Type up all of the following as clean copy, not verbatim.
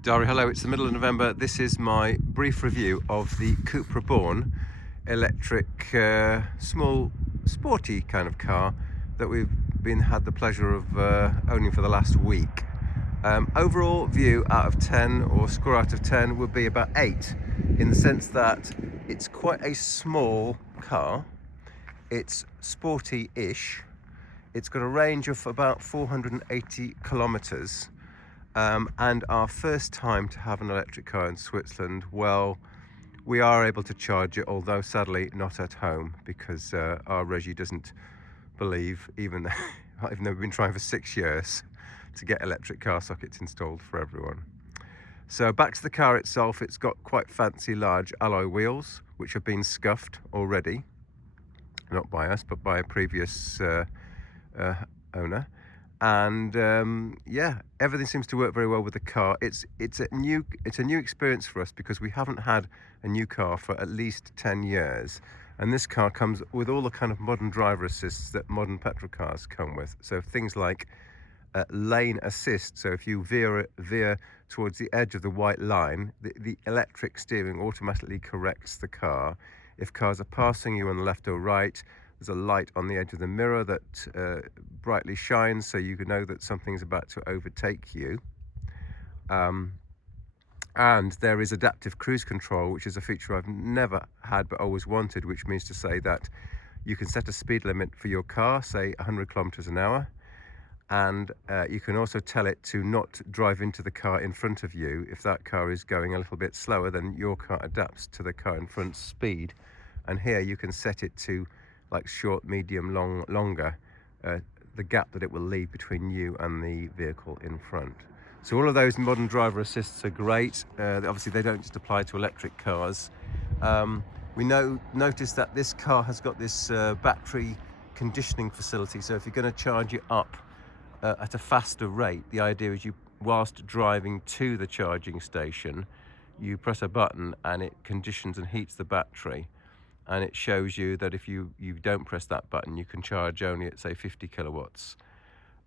Diary, hello, it's the middle of November. This is my brief review of the Cupra Born electric, small, sporty kind of car that we've had the pleasure of owning for the last week. Overall view out of 10, or score out of 10, would be about 8, in the sense that it's quite a small car. It's sporty-ish. It's got a range of about 480 kilometers. And our first time to have an electric car in Switzerland, well, we are able to charge it, although sadly not at home, because our Reggie doesn't believe, even though we've been trying for 6 years to get electric car sockets installed for everyone. So back to the car itself. It's got quite fancy large alloy wheels, which have been scuffed already, not by us but by a previous owner. And yeah, everything seems to work very well with the car. It's a new experience for us, because we haven't had a new car for at least 10 years, and this car comes with all the kind of modern driver assists that modern petrol cars come with. So things like lane assist, so if you veer towards the edge of the white line, the electric steering automatically corrects the car. If cars are passing you on the left or right, there's a light on the edge of the mirror that brightly shines, so you can know that something's about to overtake you. And there is adaptive cruise control, which is a feature I've never had but always wanted, which means to say that you can set a speed limit for your car, say 100 kilometers an hour, and you can also tell it to not drive into the car in front of you. If that car is going a little bit slower, then your car adapts to the car in front's speed. And here you can set it to like short, medium, longer, the gap that it will leave between you and the vehicle in front. So all of those modern driver assists are great. Obviously they don't just apply to electric cars. We noticed that this car has got this battery conditioning facility, so if you're going to charge it up at a faster rate, the idea is, whilst driving to the charging station, you press a button and it conditions and heats the battery. And it shows you that if you don't press that button, you can charge only at, say, 50 kilowatts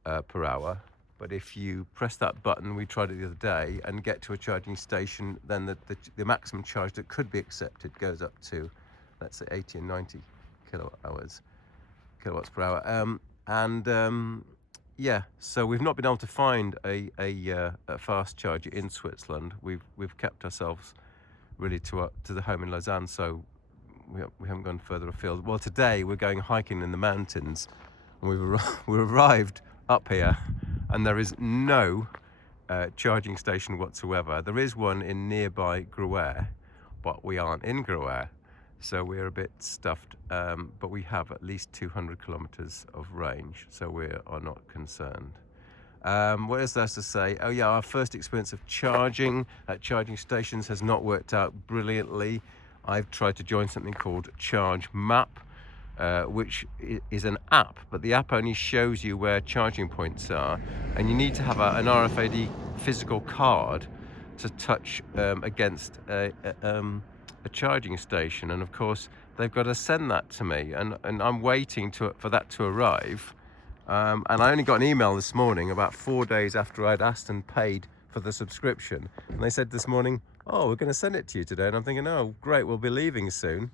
per hour. But if you press that button, we tried it the other day, and get to a charging station, then the maximum charge that could be accepted goes up to, let's say, 80 and 90 kilowatts per hour. Yeah, so we've not been able to find a fast charger in Switzerland. We've kept ourselves really to the home in Lausanne, so we haven't gone further afield. Well, today we're going hiking in the mountains, and we arrived up here, and there is no charging station whatsoever. There is one in nearby Gruyere, but we aren't in Gruyere, so we're a bit stuffed. But we have at least 200 kilometers of range, so we are not concerned. What is there to say? Oh yeah, our first experience of charging at charging stations has not worked out brilliantly. I've tried to join something called Charge Map, which is an app, but the app only shows you where charging points are, and you need to have an RFID physical card to touch against a charging station. And of course, they've got to send that to me, and I'm waiting for that to arrive. And I only got an email this morning, about 4 days after I'd asked and paid for the subscription, and they said this morning, "Oh, we're going to send it to you today." And I'm thinking, oh great, we'll be leaving soon.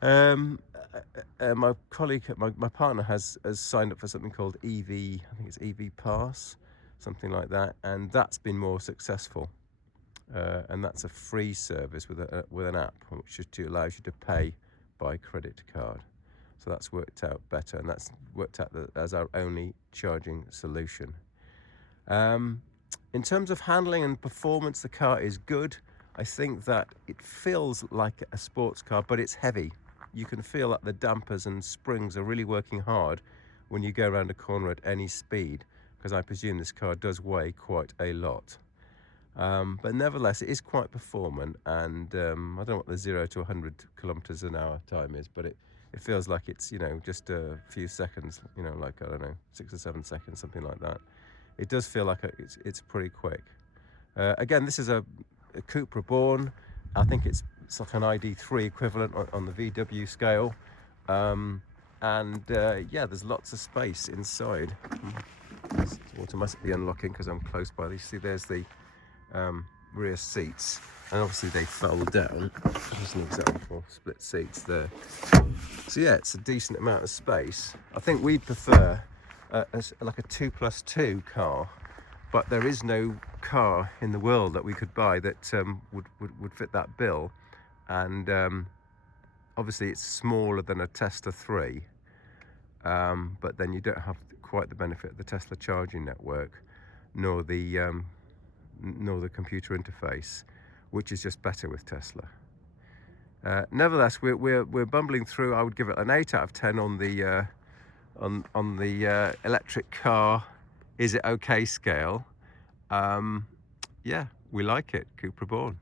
My colleague, my partner has signed up for something called EV, I think it's EV Pass, something like that, and that's been more successful. And that's a free service with an app, which just allows you to pay by credit card. So that's worked out better, and that's worked out as our only charging solution. In terms of handling and performance, the car is good. I think that it feels like a sports car, but it's heavy. You can feel that the dampers and springs are really working hard when you go around a corner at any speed, because I presume this car does weigh quite a lot. But nevertheless, it is quite performant, and I don't know what the 0 to 100 kilometers an hour time is, but it feels like it's, just a few seconds, like, I don't know, 6 or 7 seconds, something like that. It does feel like it's pretty quick. Again, this is a Cupra Born. I think it's like an ID3 equivalent on the VW scale. Yeah, there's lots of space inside. It's automatically unlocking because I'm close by. You see, there's the rear seats, and obviously they fold down. Just an example, split seats there. So yeah, it's a decent amount of space. I think we'd prefer like a 2+2 car, but there is no car in the world that we could buy that would fit that bill, and obviously it's smaller than a Tesla 3, but then you don't have quite the benefit of the Tesla charging network, nor the computer interface, which is just better with Tesla. Nevertheless, we're bumbling through. I would give it an 8 out of 10 on the electric car is it okay scale. Yeah, we like it. Cupra born.